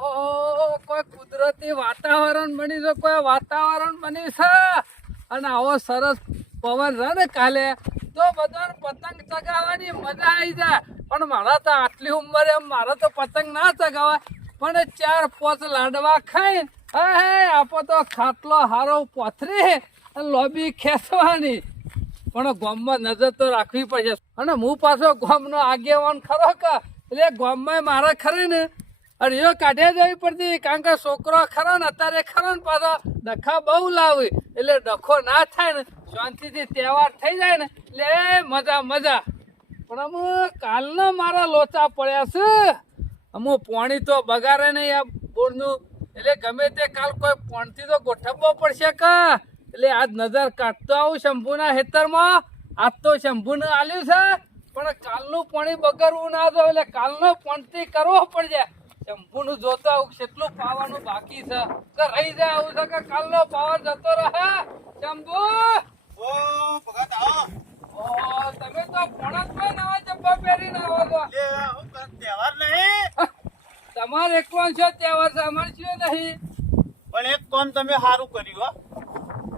ઓહો, કોઈ કુદરતી વાતાવરણ બની છે, કોઈ વાતાવરણ બની છે અને આવો સરસ પવન રહે ને કાલે તો બધાને પતંગ ચગાવવાની મજા આવી જાય. પણ મારા તો આટલી ઉંમરે મારે તો પતંગ ના ચગાવાય, પણ 4-5 લાડવા ખાઈ આપો તો ખાટલો હારો પોથરી અને લોબી ખેંચવાની. પણ ગામમાં નજર તો રાખવી પડશે. અને હું પાછો ગામનો આગેવાન ખરો કે એટલે ગામમાં મારે ખરે ને અડીઓ કાઢ્યા જવી પડતી, કારણ કે છોકરો ખરો ને અત્યારે ખરો ને પાછો ડખા બહુ લાવે એટલે ડખો ના થાય ને શાંતિથી તહેવાર થઈ જાય ને એટલે મજા મજા. પણ અમુ કાલના મારા લોચા પડ્યા છે. અમુ પાણી તો બગાડે નહીં આ બોરનું, એટલે ગમે તે કાલ કોઈ પાણીથી તો ગોઠવવો પડશે કે એટલે આજ નજર કાઢતો આવું શંભુના ખેતરમાં. આજ તો શંભુને આલ્યું છે પણ કાલનું પાણી બગડવું ના જો, એટલે કાલનો પાણી કરવો પડશે. શંભુનું જોતા આવું કેટલું પાવાનું બાકી છે કે રહી જાય આવું છે કે કાલનો પાવર જતો રહે. શંભુ તમે તો પોણા નવા જબ્બા પહેરીને આવો છો. તહેવાર નહીં તમારે એકલો છે તહેવાર છે, અમારે છે નહીં. પણ એક કામ તમે સારું કર્યું.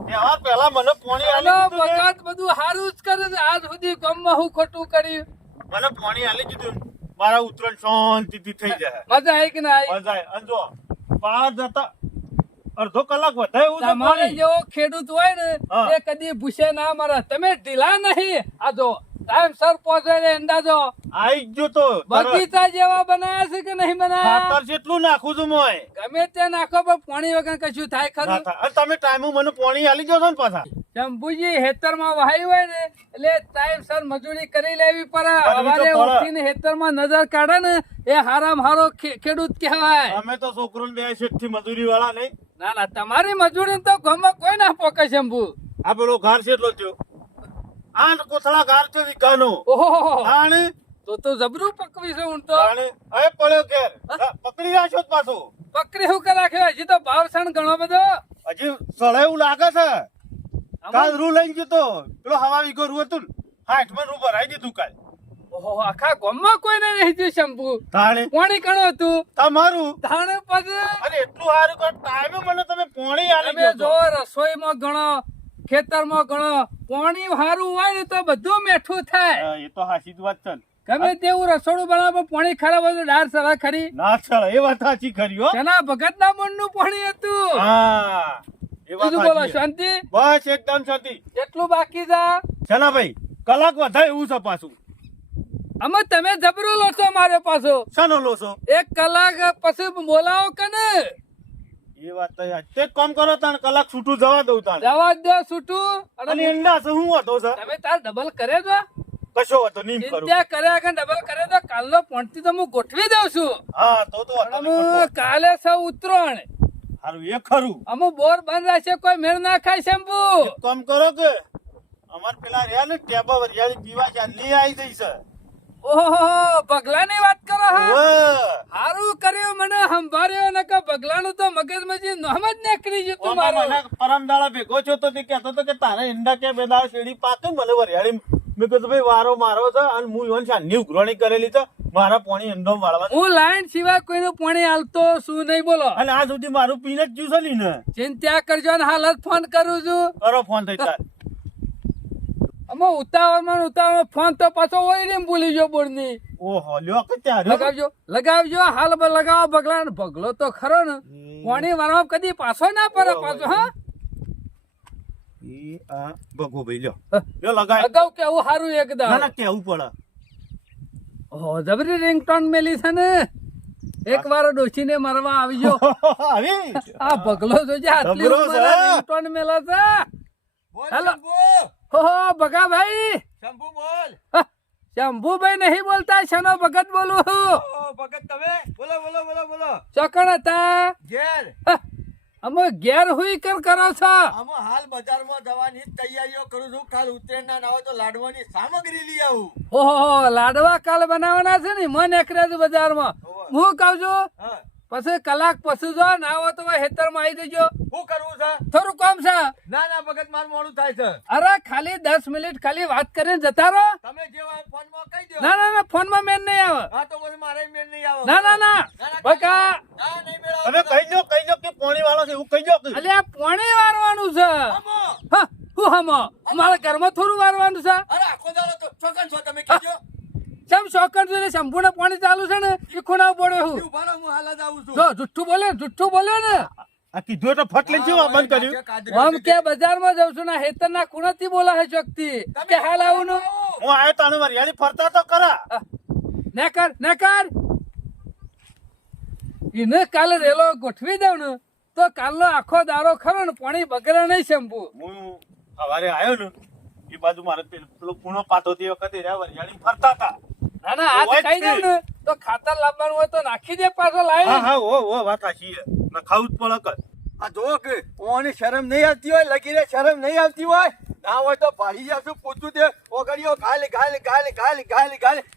તહેવાર પહેલા મને પાણી આલી દીધું ને. બગાત બધું સારું જ કરે છે. આજ સુધી ગામમાં હું ખોટું કર્યું. મને પાણી આલી દીધું ને, મારા ઉતરણ શાંતિથી થઈ જાય. મજા આવી કે ના આવી? મજા આવે. અને જો બહાર જતા અડધો કલાક વધારે એવું છે તમારે પાણી. જેવો ખેડૂત હોય ને હા. એ કદી ભૂસે ના મરે. તમે ઢીલા નહીં. આ જો ટાઈમ સર પહોંચે ને અંદાજો આઈ ગયો તો બગીચા જેવા બનાયા છે કે નહીં બનાયા? ખાતર જેટલું નાખું છું મોય. ગમે તે નાખો પણ પાણી વગર કશું થાય ના ખરું? થાય. અને તમે ટાઈમે મને પાણી આલી જશો ને પાછા. શંભુજી હેતરમાં વહાઈ હોય ને એટલે ટાઈમ સર મજૂરી કરી લેવી પડે. કરવી તો સવારે પડે. ઉઠીને હેતરમાં નજર કાઢે ને એ હારામાં હારો ખેડૂત કહેવાય. અમે તો છોકરોને બે શેઠથી મજૂરી વાળા નહીં. ના ના, તમારી મજૂરી તો ગામમાં કોઈ ના પોકે. શંભુ આ પેલો ઘર છે એટલો થયો. આ કોથળા ઘર છે વિકાનો. ઓહો, આણે તો જબરું પકવી છે. હું તો આણે હવે પડ્યો ઘેર. પકડી રાખ્યો જ પાછો. પકડી હું કરા રાખ્યો? હજી તો ભાવસણ ઘણો બધો. હજી સળે એવું લાગે છે. કાલ રૂ લઈને ગયો તો પેલો હવા વીઘો રૂ હતું ને 60 માં રૂ ભરાઈ દીધું કાલ. ઓહો, આખા ગામમાં કોઈને નહીં થયું. શંભુ તાણે પાણી ઘણું હતું. તમારું ધાણે પછી અને એટલું સારું કે ટાઈમે મને તમે પાણી આલી તમે ગયો જો તો. રસોઈમાં ઘણો, ખેતરમાં ઘણો પાણી સારું હોય ને તો બધું મેઠું થાય. હા, એ તો હાચી જ વાત છે ને. ગમે તેવું રસોડું બનાવો પણ પાણી ખરાબ હોય તો ડાળ સવા ખરી. ના છળ એ વાત સાચી ખરી હો. તેના ભગતના મનનું પાણી હતું. હા એ વાત બીજું બોલો, સાચી છે. શાંતિ? બસ એકદમ શાંતિ. એટલું બાકી છે. ભાઈ કલાક વધારે એવું છે પાછું. અમે તમે જબરું લો છો મારે પાછો. શાનો લો છો? 1 કલાક પછી બોલાવો કે ને એ વાત તો યાર. તે કામ કરો તાણ કલાક છૂટું જવા દઉં તાણ. જવા દો છૂટું. અને અને એંડા છે હું હતો છે. તમે તાર ડબલ કરે તો કશો હતો નીમ કરું. ચિંતા કર્યા કે ડબલ કરે તો કાલનો પોણથી તો હું ગોઠવી દઉં છું. હા તો હતો અમે નહીં કશો. કાલે સૌ ઉતરણ હારું એ ખરું. અમુ બોર બંધ રહેશે, કોઈ મેળ ના ખાય. શંભુ એક કામ કરો કે અમાર પેલા રહ્યા ને ટેબા વરિયાળી પીવા ચાલી આવી જઈ છે. ઓહો, બગલાની વાત કરો. હા, ઓવે. સારું કર્યું મને સંભાળ્યો. ને કે બગલાનું તો મગજમાંથી નોમ જ નીકળી ગયું તું ઓમાં મારું. મને પરમ દાડા ભેગો છો તો તે કહેતો હતો કે તારે ઈંડા કે બે દાડા શેરડી પાકે મને વરિયાળી. મેં કીધું ભાઈ વારો મારો છે અને હું ઈવન સાંજની ઉઘરાણી કરેલી છે મારા પાણી ઈંડો વાળવા. હું લાઈન સિવાય કોઈનું પાણી હાલતો શું નહીં. બોલો, અને આ સુધી મારું પીને જ જ્યું છે ને. ચિંતા કરજો ને હાલ જ ફોન કરું છું. કરો ફોન થઈ તાર. અમે ઉતાવળમાં ફોન તો પાછો હોય ને ભૂલી ગયો બોરની. ઓહો લ્યો કે ત્યારે લગાવજો હાલ લગાવો બગલા. બગલો તો ખરો ને પાણી વાળવા કદી પાછો ના પડે પાછો. હા, ઈ આ બગો ભાઈ લ્યો લ્યો લગાય. અગાઉ કેવું સારું ના એકદમ. ના કેવું પડે. ઓહો, જબરી રિંગટોન મેલી છે ને. એક વાર ડોશીને મારવા આવી ગયો. આવી આ બગલો જોજે આટલી જબરો ઉંમરે છે. રિંગટોન મેલે છે. હેલો. ઓહો, ભગા ભાઈ. શંભુ બોલ. શંભુભાઈ નહીં બોલતા, શનો ભગત બોલું છું. ઓ ભગત તમે બોલો બોલો બોલો બોલો. ચોકણ હતા. ઘેર અમે ઘેર હુઈ કર કરો છો. આમાં હાલ બજારમાં જવાની તૈયારીઓ કરું છું. કાલ ઉત્તરાયણના ના હોય તો લાડવાની સામગ્રી લઈ આવું. ઓહો, લાડવા કાલ બનાવવાના છે ને. મને એકરે જ બજારમાં હું કહું છું. હા, પછી કલાક પછી જો ના હોય તો હેતરમાં આવી જજો. શું કરવું છે? થોડું કામ છે. ના ના ભગત મારું મોડું થાય છે. અરે ખાલી 10 મિનિટ ખાલી વાત કરીને જતા રહો. તમે જેવા ફોનમાં કહી દો. ના ના ના, ફોનમાં મેન નહીં આવે. હા તો પછી મારે મેળ નહીં આવે. ના ના ના, બકા ના નહીં મારે પોણી વારવાનું છે. આમો. હા, હું હમો મારા ઘરમાં થોડું વારવાનું છે. અરે આખો દાડો તો ચોકન છો તમે કહેજો. ચમ શોકન છે સંપૂર્ણ પાણી ચાલુ છે ને એ ખૂણા પડ્યો હું. ઉભા રહો, હું હાલ જ આવું છું. જો જુઠ્ઠું બોલ્યો ને. આ કીધું એટલે ફટ લઈને શું આ બંધ કર્યું? આમ કે બજારમાં જઉં છું ને હેતરના ખૂણાથી બોલાવે ચોકથી કે હાલ આવું ને. હું આવ્યો તાણે વરિયાળી ફરતા તો ખરા. ને કર એને કાલે રેલો ગોઠવી દઉં ને તો કાલનો આખો દારો ખરો ને પાણી બગડે નહીં શંભુ. હું સવારે આવ્યો ને એ બાજુ મારે પેલો પૂણો પાતો તે વખતે વરિયાળી ફરતા હતા. ના ના આજ હોય જ કહી દઉં ને તો ખાતર લાવવાનું હોય તો નાખી દે પાછો લાવી. હા હા ઓ વાત સાચી છે. નખાવું જ પડે કર. આ જો કે ઓની શરમ નહીં આવતી હોય, લગીને શરમ નહીં આવતી હોય, ના હોય તો ભાડી જાશું પૂછતું તે ઓગળીઓ ગાલે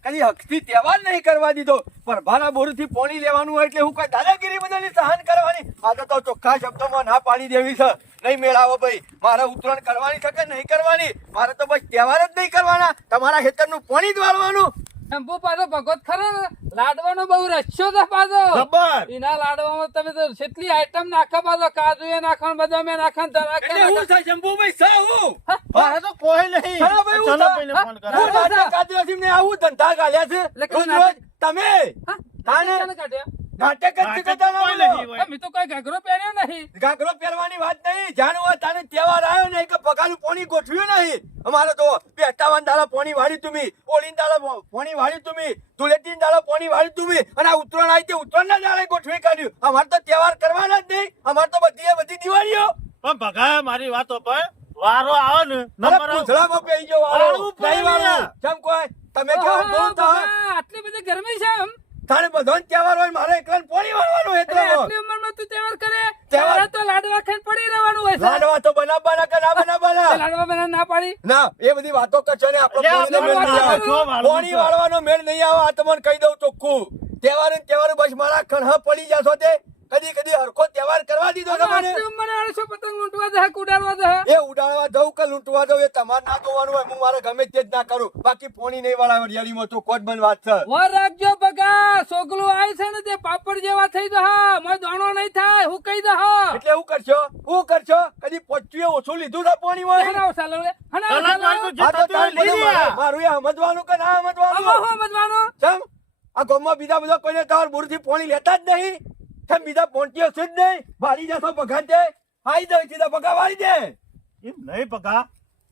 કદી હકથી તહેવાર નહીં કરવા દીધો. પરભારા બોરથી પોણી લેવાનું હોય એટલે હું કઈ દાદાગીરી બધાની સહન કરવાની. આ તો ચોખ્ખા શબ્દોમાં ના પાડી દેવી છે. નહીં મેળાવો ભાઈ, મારે ઉતરાણ કરવાની છે કે નહીં કરવાની? મારે તો બસ તહેવાર જ નહીં કરવાના, તમારા ખેતરનું પાણી જ વાળવાનું. શંભુ પાછો ભગવત ખરો ને લાડવાનો બહુ રચ્યો છે પાછો. જબર. એના લાડવામાં તમે તો કેટલી આઈટમ નાખો પાછો. કાજુ એ નાખણ, બદામ એ નાખણ, એટલે હું છે શંભુભાઈ, છે હું? મારે તો કોઈ નહીં. ચલો ભાઈ, હું ચલો તો- ભાઈને ફોન હું કરાવો. નાટક આદિવાસીને આવું ધંધા ગાલ્યા છે. એટલે કઈ રોજ રોજ તમે હા? તાને કોને કાઢ્યા? નાટક જ નાટક કરતા ના કોઈ બોલો. નહીં હોય. મેં તો કોઈ ઘાઘરો પહેર્યો નહીં. ઘાઘરો પહેરવાની વાત નહીં. જાણવું હોય તાને તહેવાર આવ્યો નહીં કે પગાનું પાણી ગોઠવ્યું નહીં. અમારે તો 57 દાડા પાણી વાળી તુમી, ઓળીન દાડા પાણી વાળી તુમી, ધૂળેટીન દાડા પાણી વાળી તુમી, અને આ ઉત્તરાયણ આવી તે ઉત્તરાયણના દાડે ગોઠવી કાઢ્યું. અમારે તો તહેવાર કરવાના જ નહીં. અમારે તો બધી દિવાળીઓ. પણ ભગા મારી વાતો પર વારો આવે ને અરે નંબર આવે. પૂંછડામાં પેઈ ગયો વાળો. વાળું પડે નહીં વાળું. કેમ કોઈ તમે કેવો ઓહો, બોલતા હોય? બાબા, આટલી બધી ગરમી છે એમ? તારે બધો તહેવાર હોય, મારે એકલાને પાણી વાળવાનું અરે, હેતરામાં. આટલી ઉંમરમાં તું તહેવાર કરે? તહેવાર- તારે તો લાડવા ખાઈને પડી રહેવાનું હોય છે. લાડવા તો બનાવવાના કે ના તે બનાવવાના? લાડવા બનાવવા ના પાડી. ના, એ બધી વાતો કરશો ને આપણો એટલે પોણીનો મેળ આપણે નહીં વાતો આવે. કરશો, વાળું પોણી છે. વાળવાનો મેળ નહીં આવે, આ તમને કહી દઉં ચોખ્ખું. તહેવારે ને તહેવારે બસ મારા ખણહા પડી જશો તે. કદી હરખો તહેવાર કરવા દીધો અને તમને? આટલી ઉંમરે 800 પતંગ લૂંટવા જાય કે ઉડાડવા જાય? એ ઉડાડવા દઉં કે લૂંટવા દઉં એ તમારે ના જોવાનું હોય. હું મારે ગમે તે જ ના કરું. બાકી પોણી નહીં વાળા વરિયાળીમાં તો કોટ બંધ વાત છે. વર રાખજો બગા, સોગલું આય છે ને તે પાપડ જેવા થઈ જહા. મોય દાણો નહીં થાય, હું કહી દઉં. એટલે શું કરશો? કદી પોચ્યું ઓછું લીધું છે પોણીમાં? હણાવ સાલો લે, હણાવ કલાક સાલો. વાળું જે હા તો થતું હોય તારે લઈ બધું લે. મારું એ સમજવાનું કે ના આમાં સમજવાનું? હું સમજવાનું? ચમ આ ગામમાં બીજા બધા કોઈને તમારા બુરથી પાણી લેતા જ નહીં. ચમ બીજા પોંટીઓ છે જ નહીં. ભાડી જશો બગાડ દે. આઈ દે સીધા બગા વાળી દે. એમ નહીં ભગા.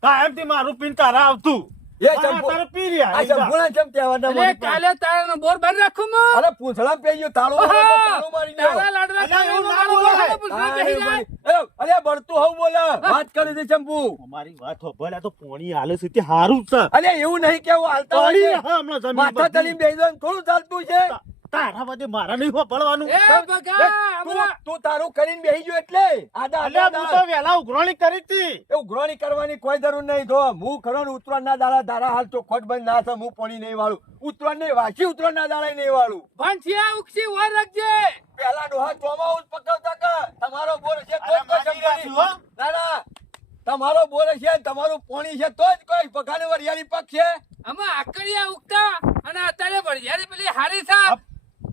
કાયમથી મારું પીન તારા આવતું. એ તારા ચંપુ- તારે પી રહ્યા. આ સંપૂર્ણ ચમ તહેવારના એટલે મોઢું પર. કાલે તારાનો બોર બંધ રાખું હું. અરે પૂંછડા પેઈ ગયો તાળું મારે તો તાળું મારી દો. તારા લાડવા અલ્યા, એવું ના ખાવાનું બોલાય. મારું પૂછડું હા, બેસી એ જાય. બોલી. અરે બળતું હોવ બોલે. વાત કરી દે ચંપુ. અમારી વાત હોભળ, આ તો પોણી હાલે છે તે હારું જ છે. અરે એવું નહીં કેવું હાલતા હોય પડી છે. રહે હમણાં જમીન માથા બધી. તળીને બેસી જાઓ ને થોડું ચાલતું છે. તારા બધે મારા નહીં હોભળવાનું. એ બગા, હમણાં તું તારું કરીને બેસી ગયો એટલે આડા અલ્યા, આડા હું તો વહેલા ઉઘરાણી કરી હતી. એ ઉઘરાણી કરવાની કોઈ જરૂર નહીં. જો હું ખરો ને ઉત્તરાયણના દાડા હાલ ચોખવટ બંધ ના છે. હું પાણી નહીં વાળું. ઉત્તરાયણ નહીં વાસી ઉત્તરાયણના દાડા નહીં વાળું. ભંઠિયા ઉક્ષી વર રાખજે. પેલા ડોહા ચોમાવું જ પકવતા કે તમારો બોર છે તો જ અરે, કોઈ મારી સંભાળી. રાખ્યું, હો. ના ના, તમારો બોર છે ને તમારું પાણી છે તો જ કોઈ પગાને વરિયાળી પગ છે. આમાં આકડિયા ઉગતા અને અત્યારે વળિયારી પેલી હારી સાપ.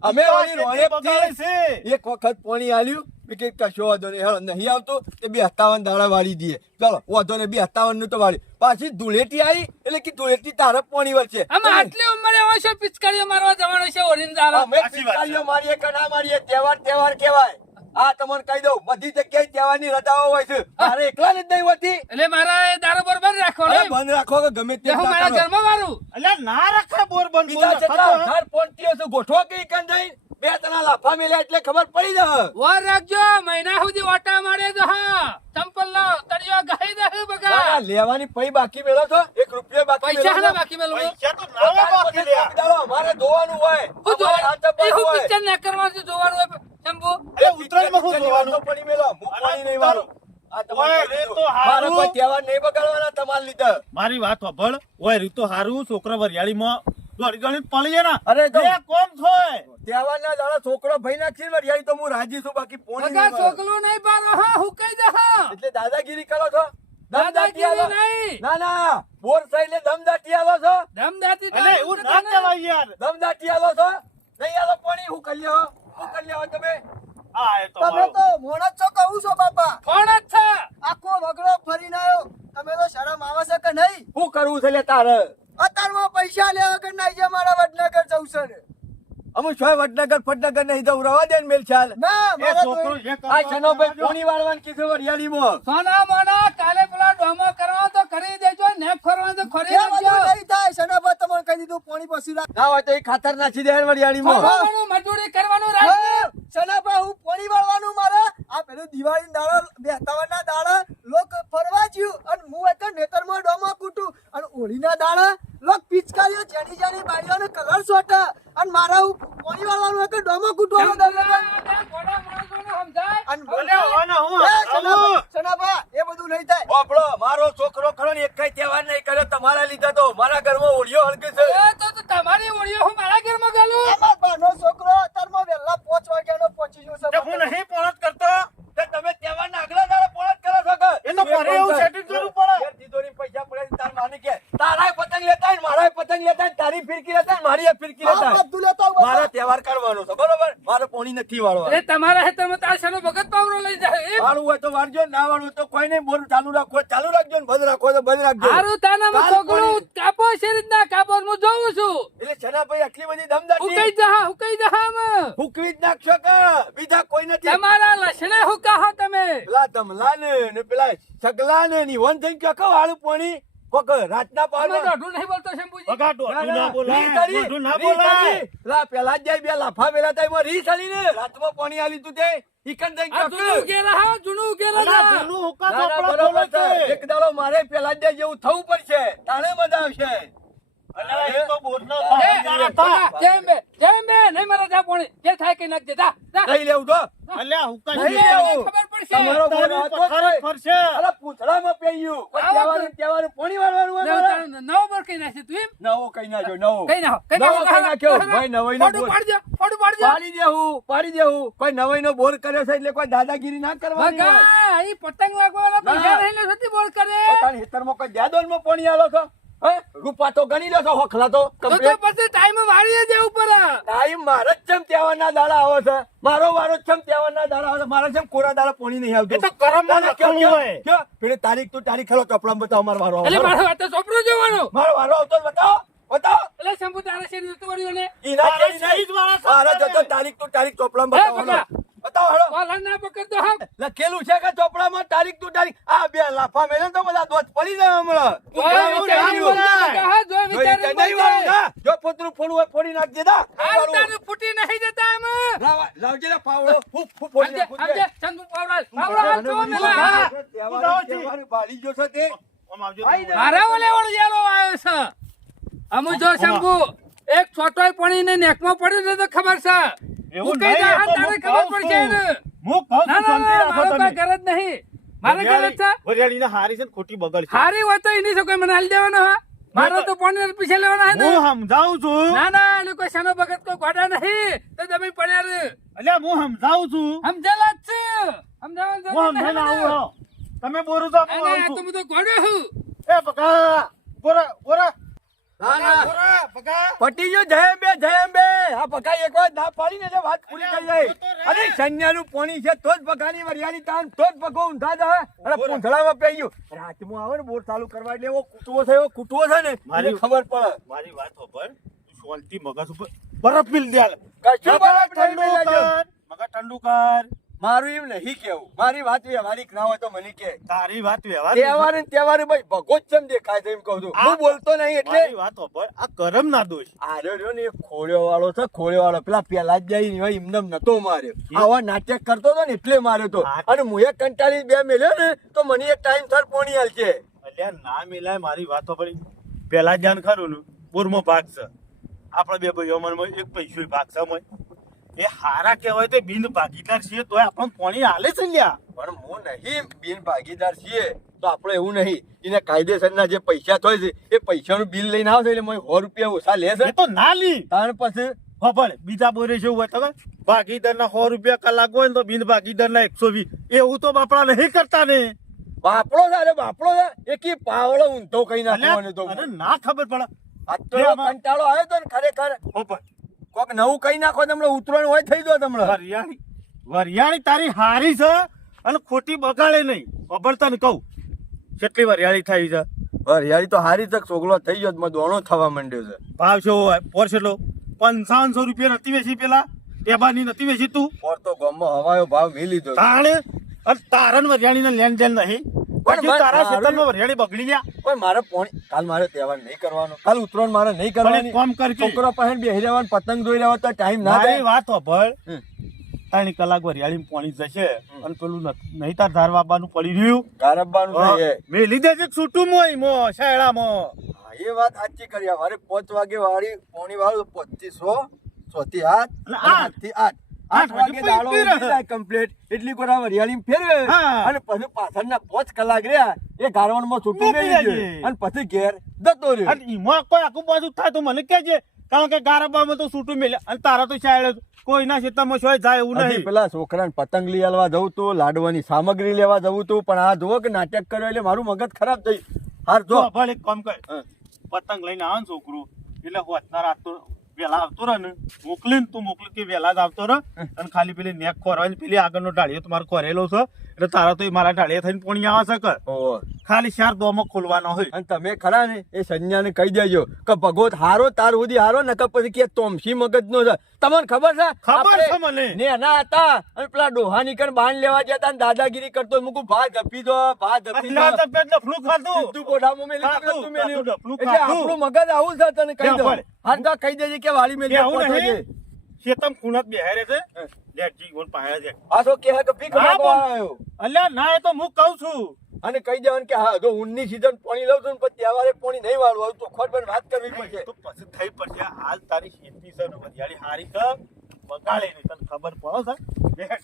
અમે તો વળી ખેતી બગાડી રોણેકથી છે. એક વખત પાણી આલ્યું. મેં કીધું કશો વાંધો નહીં, હેળો નહીં આવતું તે 57 દાડા વાળી દઈએ. ચાલો વાંધો નહીં, 57 નું તો વાળી. પાછી ધૂળેટી આવી એટલે કે ધૂળેટી તારે પાણી વળશે. આમાં આટલી ઉંમરે હોય છે પિચકારીઓ મારવા જવાનો છે ઓરીન દાડા. અમે સાચી વાત છે. પિચકારીઓ મારીએ કે ના મારીએ તહેવાર કહેવાય. આ તમને કહી દઉં, બધી જગ્યાએ તહેવારની રજાઓ હોય છે. મારે એકલા જ નહીં હોતી. એટલે મારા એ દારૂ બરોબર રાખવાનો અરે એમ? બંધ રાખો કે ગમે તે હું ના મારા કરો. ઘરમાં વાળું. અલ્યા, ના રાખે બોર બંધ. બીજા બોલ જેટલા રાખો. 18 પોંટીઓ છે, ગોઠવો કે ઈકન જઈને 2 ત્રણ લાફા મેલ્યા એટલે ખબર પડી જાય. વર રાખજો, મહિના સુધી ઓટા મારે તો હા ચંપલ નો તળિયો ગાઈ દે ના, બગા. ના, લેવાની પૈ બાકી મેળો છો? 1 રૂપિયો બાકી પૈસા મેળો હાલે છો? બાકી મેલું. પૈસા તો ના હોય બાકી લ્યા. દાડો અમારે ધોવાનું હોય. હું અમારે હાથ જોવાનું? એ હું હોય. પિક્ચર ના કરવાનું છે, જોવાનું હોય શંભુ. અરે, ઉત્તરાયણમાં શું પિક્ચરની જોવાનું? વાતો પડી મેલો. હું પાણી નહીં વાળું. આ તમારે ઓય, કહી એ દઉં. તો હારું. મારે કોઈ તહેવાર નહીં બગાડવાના તમારા લીધે. મારી વાત હોભળ. ઓય રીતો હારું છોકરા વરિયાળીમાં દોડી દોડી પડી જાય ને. અરે તો- બે કોમ થાય. તહેવારના દાડા છોકરો ભાઈ નાખશે ને વરિયાળી તો હું રાજી છું. બાકી પોણી બગા નહીં વાળું. છોકલું નહીં બારો હા હું કહી દે હા. એટલે દાદાગીરી કરો છો? દમદાટી દાદાગીરી આલો? નહીં. ના ના, બોર સાઈડે દમદાટી આલો છો? દમદાતી અલે, એવું ના કહેવાય યાર. દમદાટી આલો છો? નહીં આલો પાણી? હું કરી લ્યો તમે? આ એ તો તમે મારો. તો મોણા છો કહું છો બાપા. કોણ જ છે આખો વગડો ફરીને આવ્યો. તમે તો શરમ આવે છે કે નહીં? શું કરવું છે લે તારે? અત્યારમાં પૈસા લેવા કે નહીં છે મારા વડનગર જવું છે ને. અમુ છો વડનગર ફડનગર નહીં જવું, રવા દે ને મેલ ચાલ. ના એ મારા છોકરો તો જે કરતો આ શનોભાઈ કરજો. પોણી વાળવાનું કીધું વરિયાળીમાં. સોના મોના કાલે પેલા ડોમો કરવા તો કરી દેજો ને ફરવા તો ખરી એ બધું દેજો નહીં થાય. શનાબા તમને કહી દીધું પોણી પછી રાખ. ના હોય તો એ ખાતર નાખી દે વરિયાળીમાં. ફરવાનું મજૂરી કરવાનું રાખજો હા, શનાબા હું પોણી વાળવાનું મારે. આ પેલું દિવાળી દાડા બેહતાવાના દાડા લોક ફરવા જ્યું અને હું એક નેતરમાં ડોમા કૂટું અને હોળીના દાડા લોક પિચકારીઓ જેની જેની બાળીઓને કલર સોટા અને મારા હું પોણી વાળવાનું એક ડોમા કૂટવાનો દાડા. ઘોડા માણસોને સમજાય અને અલે હોને હું એ સમજાવું. શનાબા એ બધું નહીં થાય. બાપડો મારો છોકરો ખરો ને એક કઈ તહેવાર નહીં કર્યો તમારા લીધે તો મારા ઘરમાં હોળીઓ હળગે છે. એ તો તમારી ઓળીઓ હું મારા ઘરમાં ગાલું અમાર બાનો છોકરો અત્યારમાં વહેલા 5 વાગ્યાનો પહોંચી ગયો તે છે. હું નહીં પોણત કરતો. તે તમે તહેવારના આગલા દાડે પોળત કરો છો કે? એ તો ઘરે એવું setting કરવું પડે. ઘેર તિજોરી પૈસા પડે છે તાર માની કે તારાય પતંગ લેતા હોય ને મારાય પતંગ લેતા હોય ને તારી ફિરકી લેતા હોય ને મારી ફિરકી લેતા આ હોય. બધું લેતો આવું મારા બાપા. તહેવાર કરવાનો છે બરોબર, મારે પોણી નથી વાળવા. એ તમારા હેતરમાં તારશાનો ભગત પાવરો લઈ જાય એમ? વાળવું હોય તો વાળજો, ના વાળવું હોય તો કોઈ નહીં. બોર ચાલુ રાખો ચાલુ રાખજો ને બંધ રાખો તો બંધ રાખજો. હારું તાનામાં તારું છોકરું કાપો છે રીતના કાપો હું જોઉં છું એટલે છનાભાઈ આટલી બધી દમદાટી હુકાઈ જા આમ હુકવી જ નાખશો કે બીજા કોઈ નથી? તમારા લસણે હુકા હો તમે પેલા ધમલાને ને પેલા સગલાને ની વન થઈ ગયો કહો આળુ પાણી કોક રાતના અમે પારમાં. દોઢું નહીં બોલતો શંભુજી બગા દોઢું ના રીસ બોલાય. અડી, દોઢું ના રીસ બોલાય. અડી. પેલા પેલા જ જાય બે લાફા મેલા થાય એમાં રીસ અડી ને રાતમાં પાણી આલી તું તે ઈકન થઈ આ ગયો જૂનું કે? ઉગેલા હા જૂનું ઉગેલા અલા, ના. જૂનું હુક્કા ના, ના, ચોપડા બરોબર બોલે છે. છે. એક દાડો મારે પેલા જ જાય જેવું થવું પડશે તાણે મજા આવશે. અલા, એ તો બોરના એ, બાપદારા હતા. જેમ બે નહીં મારા જા પોણી જે થાય કે નાખ દે જા જા. નહીં લેવું તો અલ્યા, હુક્કા નહીં નહીં લેવું. લેવું. ખબર પડશે. તમારો બોર તારી હતો પથાર જ જ. ફરશે. અરે પૂંછડામાં પહેર્યું કોઈ આવો તો. તહેવારનું પોણી વાળવાનું હોય મારે? નવો બોર કઈ નાખશે તું એમ નવો કઈ નાખ્યો નવો કઈ નાખો કઈ નવો કઈ નાખ્યો. ભાઈ નવાઈનો ફોટો બોર. પાડજો ફોટો પાડજો પાડી દેવું કોઈ નવાઈ નો બોર કર્યો છે એટલે કોઈ દાદાગીરી ના કરવાની હોય. ભગા ઈ પતંગ વાગવાના પૈસા ના. નહીં લે સતી બોલ કરે પોતાની ખેતરમાં કોઈ જાદોનમાં પાણી આલો છો હે? રૂપા તો ગણી લો છો હોખલા તો તો complete. પછી ટાઈમ મારીએ જ ઉપર ટાઈમ મારે જ ચમ તહેવારના દાડા આવે છે મારો વારો જ ચમ તહેવારના દાડા આવે છે મારે ચમ કોરા દાડા પાણી નહીં આવતું. એ તો કરમમાં ના, ના, લખેલું હોય. કયો? પેલી તારીખ તું તારીખ ખેલો ચોપડામાં બતાવો મારો વારો એટલે આવે. મારો વાત તો ચોપડો જોવાનો મારો વારો આવતો જ બતાવો બતાવો. એટલે શંભુ તારા શેરી જતું વર્યું ને ઈના મારા કેરી નહીં. શહીદ વાળા મારો સાથે. જતો તારીખ તું તારીખ ચોપડામાં હે, બતાવો બકા. હાલો. બતાવો હાલો. કોલા ના પકડતો હા લખેલું છે કે ચોપડામાં તારીખ તું તારીખ આ બે લાફા મેલે ને તો બધા દોત પડી જાય હમણાં. જોઈ એવું વિચારી નહીં બોલજો, બોલાય. હા, જોઈ જોઈ વિચારી વિચારી નહીં બોલજો. વાળું, ના. જો પોતરું ફોડવું હોય ફોડી નાખજે દા. હાલ તારું ફૂટી નહીં જતા આમ લાવજે ને પાવડો. ફૂક, ફૂક ફોડી સમજે નાખું છે. સમજે શંભુ પાવડા પાવડા હાલ જો મેલા હા. તહેવાર બાળી ગયો છે તે. આમ આવજો આઈ તમે. જા. મારા ઓલે ઓળિયાલો આવ્યો છે અમુ જો શંભુ એક છોટોય પડી ને નેકમાં પડ્યું ને તો ખબર છે એવું ઉકેઈ નહીં, જા, એ તો તારે હું ખબર કહું પડશે છું. એને. હું કહું ના છું, ના શાંતિ ના રાખો મારો તમે. કોઈ ગરજ નહીં મારે ગરજ છે વરિયાળીને હારી છે ને ખોટી બગડ છે. હારી હોય તો એની કોઈ મને હાલ દેવાનો હા મારો તો પાણી પીછે લેવાના હે ને હું સમજાવું છું. ના ના એટલે કોઈ શાનો ભગત કોઈ ગોડા નહીં તો તમે પડ્યા રે અલ્યા, હું સમજાવું છું. સમજેલા જ છે સમજાવવાનું હું જરૂર સમજાઈને નહીં આવું મને. હો. તમે બોરું તો હું ના, ના, આવું આ તો છું. બધો ગોડો હું એ બકા, બોરા, બોરા. ના, ના. બોરા, બકા. પટી ગયો જયમ બે આ પકાઈ એક વાર ના પાડી ને એટલે વાત પૂરી થઈ જાય. અરે સૈન્યનું પોણી છે તો જ પકાની વરિયાળી તાન તો જ પકો ઊંધા જ આવે. અરે પૂંછડામાં પઈ ગયું રાતમાં આવે ને બોર ચાલુ કરવા એટલે એવો કૂટવો છે ને મારી- એટલે ખબર પડે. મારી વાત હોભળ. તું શાંતિ મગજ ઉપર બરફ મિલ દે હાલ. કશું બરફ નહીં ઠંડુ મિલાજો. કર. મગજ ઠંડુ કર. મારું એમ નહીં કેવું મારી વાત વ્યવહારિક ના હોય તો મને કે તારી વાત વ્યવહાર તહેવાર ને તહેવાર ભાઈ ભગો જ ચમ દેખાય છે એમ કહું છું હું બોલતો નહીં એટલે મારી વાત હોભળ. આ કરમ ના દોષ. આર્યો રહ્યો ને એ ખોળ્યો વાળો છે ખોળ્યો વાળો પેલા પેલા જ જાય ને એમને નતો માર્યો આવા નાટક કરતો હતો ને એટલે માર્યો તો અને હું એક કંટાળી બે મેલ્યો ને તો મને એક ટાઈમ સર પોણી હાલ છે. અલ્યા, ના મિલાય. મારી વાત હોભળી. પેલા જ જાણ ખરું ને પૂરમાં ભાગ છે. આપણા બે ભાઈઓ મનમાં એક પૈસો ભાગ છે મોય. એ હારા કહેવાય તો બિન ભાગીદાર છીએ તોય આપણને પાણી હાલે છે લ્યા. પણ હું નહીં બિન ભાગીદાર છીએ તો આપણે એવું નહીં એને કાયદેસરના જે પૈસા થાય છે એ પૈસાનું બિલ લઈને આવે છે એટલે મને 100 રૂપિયા ઓછા લે છે એ તો ના લી. તાર પછી હોભળ, બીજા બોરે છે એવું હોય તો ભાગીદારના 100 રૂપિયા કલાક હોય ને તો બિન ભાગીદારના 120. એવું તો બાપડા નહીં કરતા ને. બાપડો છે અરે બાપડો છે એકી પાવડો ઊંધો કઈ નાખવાનો તો અરે ના ખબર પડે. આ તો કંટાળો આવ્યો તો ને ખરેખર હોભળ. કોક નવું કઈ નાખો તમને ઉતરણ હોય થઈ ગયો તમને વરિયાળી વરિયાળી તારી હારી છે અને ખોટી બગાડે નહીં. ખબર તને કહું કેટલી વરિયાળી થઈ છે. હરિયાળી તો હારી તક છોકલો થઈ ગયો મને દોણો થવા માંડ્યો છે. ભાવ શું હોય પોર કેટલો? 5500 રૂપિયા નથી વેચી પેલા ટેબાની નથી વેચી તું? પોર તો ગામમાં હવાયો ભાવ મેં લીધો. તાણે અને તારા વરિયાળીને લેન દેન નહીં. પછી તારા ખેતરમાં વરિયાળી બગડી ગયા. પણ મારે કાલ મારે તહેવાર નહીં કરવાનો. કાલ ઉત્તરાયણ મારે નહીં પણ કરવાની. એક કામ કરજે. છોકરો પાસે બેહી રહેવાનો પતંગ દોઈ રહેવાનો તો ટાઈમ ના મારી થાય. વાત સાંભળ. હમ. 3 કલાક વરિયાળી પાણી જશે અને પેલું નહીં તાર ધાર વાપવાનું પડી રહ્યું. ગારબવાનું છે એ. મેલી દેજે છૂટું મોય મો શાળામાં. હા, એ વાત સાચી કરી. અમારે 5 વાગે વાળી પોણી વાળું 2500 સોથી 8 અને અને 8 થી 8 8 વાગે દાડો પીરે. ઉઠી જાય કમ્પ્લીટ. એટલી કોરા વરિયાળી ફેરવે હા. અને પછી પાછળના 5 કલાક રહ્યા એ ગારવાનમાં છૂટું મૂકી મેલી દેજે. દે અને પછી ઘેર જતો રહ્યો. અને ઈમાં કોઈ આખું બાજુ થાય તો મને કહેજે. કારણ કે ગારાબામાં તો છૂટું મેલે અને તારા તો શાળે કોઈના ખેતરમાં શોય જાય એવું હજી નહીં. પેલા છોકરાને પતંગ લઈ આલવા જવું તું, લાડવાની સામગ્રી લેવા જવું તું, પણ આ જુઓ કે નાટક કર્યો એટલે મારું મગજ ખરાબ થઈ. હાર જો જો ભલે એક કામ કર. હા. પતંગ લઈને આવે ને છોકરું એટલે હોતના રાત તો વેલા આવતો રહે ને મોકલીને તું મોકલી કે વેલા જ આવતો રહે અને ખાલી પેલી નેક ખોરવાની પેલી આગળનો ઢાળીઓ તમારે ખોરેલો છે એટલે તારા તો મારા ઢાળીએ થઈને પોણી આવે છે કર. ઓહો. ખાલી 4 દોમો ખોલવાનો હોય. અને તમે ખરા ને એ સંજ્ઞાને કહી દેજો કે ભગવત હારો તાર સુધી હારો નકર પછી કે તોમસી મગજનો છે. તમને ખબર છે? ખબર છે આપણે મને. નેના હતા અને પેલા ડોહા નીકળ બાંધ લેવા જતા અને દાદાગીરી કરતો મૂકું ભા જપી દો ભા જપી દો. ના તો પેટ ડફલું ખાધું. સીધું કોઠામાં મેલી ખાધું, દીધું, તું મેલ્યું. ખાધું, ડફલું એટલે ખાધું. આપણું મગજ આવું છે તને કહી દો. ત્યાં હાર તો કહી દેજે કે વાળી મેલી કે આવું પહોંચે નહીં. છે. શેતમ ખૂણત બેહારે છે. લેટજી ગોળ પાયા છે. આ તો કહે કે ભીખ હા, માંગવા પણ- આવ્યો. અલ્યા ના એ તો હું કહું છું. અને કહી દેવાનું કે હા જો ઊનની સીઝન પાણી લઉં છું ને પછી તહેવારે પાણી નહીં વાળું આવું તો ખોટ વાત કરવી પડશે. તો પછી થઈ પડશે. હાલ તારી ખેતી છે ને વરિયાળી હારી છે બગાડે નહીં તને ખબર પડે છે.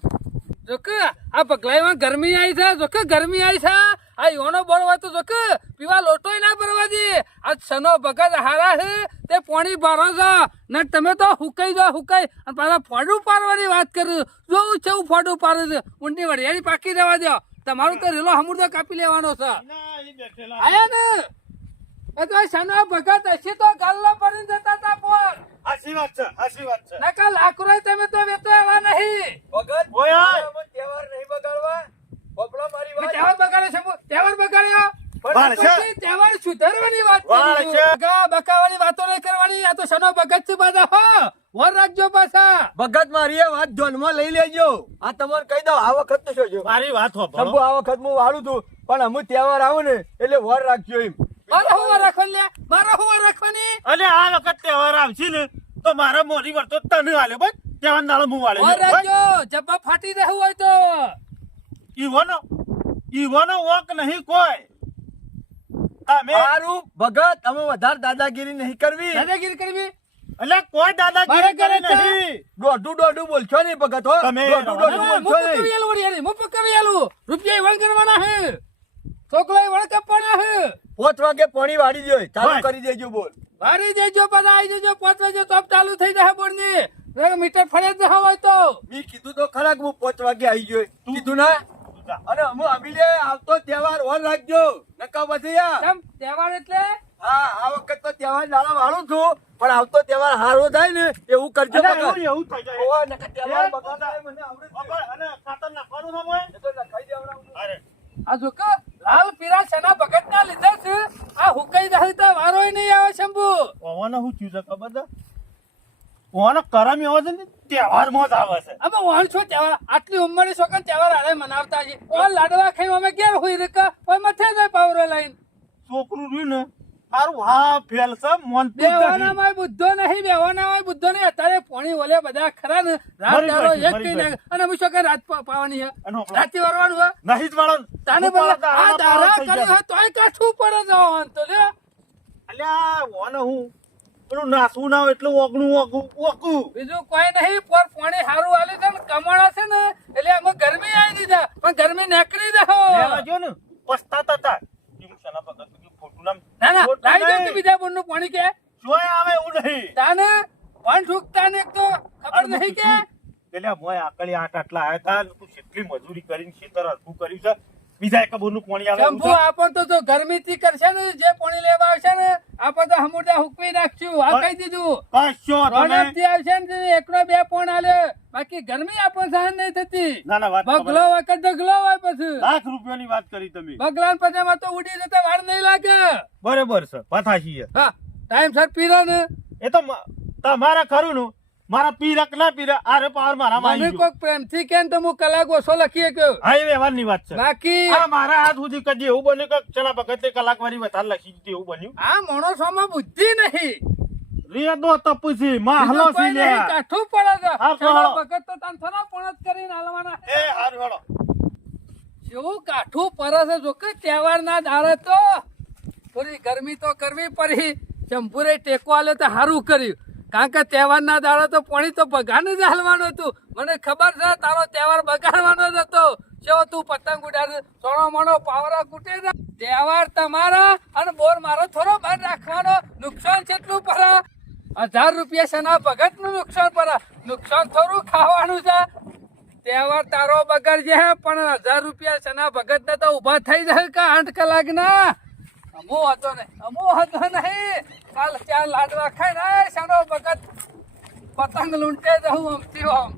જોકે આ પગલાઈમાં ગરમી આવી છે. જોકે ગરમી આવી છે. આ યોનો બળ હોય તો જોકે પીવા લોટોય ના ભરવા દે. આ સનો ભગત હારા છે તે પાણી ભરો છો ને તમે તો હુકાઈ દો હુકાઈ અને પાછા ફોડું પાડવાની વાત કરી. જોવું છે હું ફોડું પાડું છે. ઊંડી વરિયાળી પાકી રહેવા દો. તમારું તો રેલો હમુરદો કાપી લેવાનો છે. ના, એ બેઠેલા. આયા ને એ તો સનો ભગત હશે તો ગાલ્લો પડીને જતા તા પોર. હાચી વાત છે, હાચી વાત છે. નકા લાકડો તમે તો વેતો એવા નહીં. ભગત ઓય ઓય. આમાં તહેવાર નહીં બગાડવા. બબલા મારી વાત. તહેવાર બગાડે છે તહેવાર બગાડ્યો. વાળ છે. પછી તહેવાર સુધારવાની વાત વાળ કરી. છે. બગા બકાવાની વાતો નહીં કરવાની. આ તો સનો ભગત છે બધા હો. વર રાખજો પાછા. ભગત મારી એ વાત ધ્યાનમાં લઈ લેજો. આ તમારે કહી દઉં આ વખત તો શું છે મારી વાત શંભુ સાંભળો. આ વખત હું વાળું છું પણ અમુ તહેવાર આવે ને એટલે વર રાખજો એમ. મારે હું વાર રાખવાની લે? મારે હું વાર રાખવાની? અને આ વખત તહેવાર આવશે ને તો મારા મોરી વર્તો તને હાલે બસ તહેવાર નાળો હું વાળે વર રાખજો. જબ્બા ફાટી દેવું હોય તો. ઈવાનો વોક નહીં કોઈ. તમે સારું ભગત અમે વધારે દાદાગીરી નહીં કરવી. દાદાગીરી કરવી? એટલે કોઈ દાદાગીરી મારે કરી ઘરે નહીં. દોઢું બોલશો નહીં ભગત હો. તમે દોઢું ના, ના, બોલશો મું નહીં. પકવી આલું વળિયાળી, મું પકવી આલું. રૂપિયા વળ કરવાના હે. છોકરાએ વળ કાપવાના હે. 5 વાગે પાણી વાળી દો ચાલુ બસ. કરી દેજો બોલ. વારી દેજો બધા આવી જજો. 5 વાગે ટોપ ચાલુ થઈ જાય બોરની. મીટર ફળે જ હોય તો મેં કીધું તો ખરા કે હું 5 વાગે આવી જોઈ કીધું ના. અને અમે અમીલે આવતો તહેવાર વર રાખજો નકા પછી આ. કેમ તહેવાર એટલે હા આ વખત તો તહેવાર દાડા વાળું છું પણ આવતો તહેવાર હારો થાય ને એવું કરજો અને ભગત. એવું થઈ જાય. ઓવા નકા તહેવાર એ બગાડાય મને આવડે છે. ખબર, અને ખાતર નાખવાનું ના હોય. એ તો નખાઈ દેવડાવું. અરે આ જો કે લાલ પીરા સેના ભગત ના લીધા છે. આ હુકાઈ જાય તો વારોય નહીં આવે શંભુ. ઓવાનો શું થયું છે ખબર છે? ઓવાનો કરમ એવો છે ને તહેવારમાં જ આવે છે. અમે વાણ છો તહેવાર આટલી ઉંમરની છોકરા તહેવાર હારે મનાવતા છે. ઓ લાડવા ખાઈ અમે ઘેર હોઈ રીકા ઓય મથે જાય પાવરો લઈને. છોકરું રહ્યું ને સારું હા ફેલ છે મોન બેવાનામાં બુદ્ધો નહીં બેવાનામાં બુદ્ધો નહીં. અત્યારે પોણી ઓલે બધા ખરા ને રાત મરી દાડો જાય, એક મરી કઈ જાય. નાખે. અને અમે શું કે રાત પાવાની હે અને આપણો- રાતે વરવાનું હે. નહીં જ વાળો તાને બોલે આ દારા કરે હે તોય કાઠું પડે જવાનું તો લે. અલ્યા ઓને હું પેલું નાસવું ના હોય એટલે ઓકું બીજું કોઈ નહીં. પોર પોણી હારું આલે છે ને કમાણા છે ને એટલે અમે ગરમી આવી દીધા પણ ગરમી નીકળી દો. લેવા જો ને પસ્તાતા હતા એમ શેના ભગત કીધું ખોટું નામ ના ના ખોટું લાવી દો નહીં. કે બીજા બોરનું પાણી કે જોય આવે એવું નહીં તાને પાણી ઠૂકતા ને એક તો ખબર નહીં કે એટલે મોય આકડી આટલા આયા હતા ને તું કેટલી મજૂરી કરીને ખેતર હરખું કર્યું છે બીજા એક બોરનું પાણી આવે એવું શંભુ આપણ તો જો ગરમી થી કરશે ને જે પાણી લેવા આવશે ને આપણ તો હમુરદા હુકવી નાખશું. આ કહી દીધું કશો તમે રોનક થી આવશે ને એકનો બે પોણ આલે બાકી ગરમી આપણને સહન નહીં થતી. ના ના વાત બગલો વખત ઢગલો હોય પછી લાખ રૂપિયાની વાત કરી તમે. બગલાન પજામા તો ઉડી જતા વાર નહીં લાગે. બરોબર છે પથાશી છે. હા ટાઈમ સર પીરો ને એ તો તમારા ખરું નું મારા પીરક ના પીરા આરે પાર મારા મને માં કોક પ્રેમથી કેમ તો હું કલાક ઓછો લખીએ કે હા એ વ્યવહારની વાત છે. બાકી આ મારા હાથ સુધી કદી એવું બન્યું કે ચણા ભગતે કલાક વાળી વધારે લખી દીધી એવું બન્યું. આ માણસોમાં બુદ્ધિ નહીં. રેદો તપુસી માં હલો બીજું કોઈ સી લે. નહીં, કાઠું પડે છે. હા, તો ચલો હાલો. ભગત તો તને થોડા પોણત કરીને હાલવાના. એ હારું હેડો. જેવું કાઠું પડે છે જો કે તહેવારના દાડે તો થોડી ગરમી તો કરવી પડી. ચંપુરે ટેકો આલ્યો તો સારું કર્યું. કારણ કે તહેવારના દાડે તો પાણી તો બગાને જ હાલવાનું હતું. મને ખબર છે તારો તહેવાર બગાડવાનો જ હતો. જો તું પતંગ ઉડાડે સોનો મોનો પાવરા કૂટે છે. તહેવાર તમારા અને બોર મારો થોડો બંધ રાખવાનો. નુકસાન કેટલું પડે? 1000 રૂપિયા સના ભગત નું નુકસાન પડે. નુકસાન થોડું ખાવાનું છે. તહેવાર તારો બગડજે પણ 1000 રૂપિયા સના ભગત ને તો ઉભા થઈ જાય કે 8 કલાક ના. અમો હતો નહીં. કાલ ત્યાં લાડવા ખાઈ ને સનો ભગત પતંગ લૂંટે જવું આમથી આમ.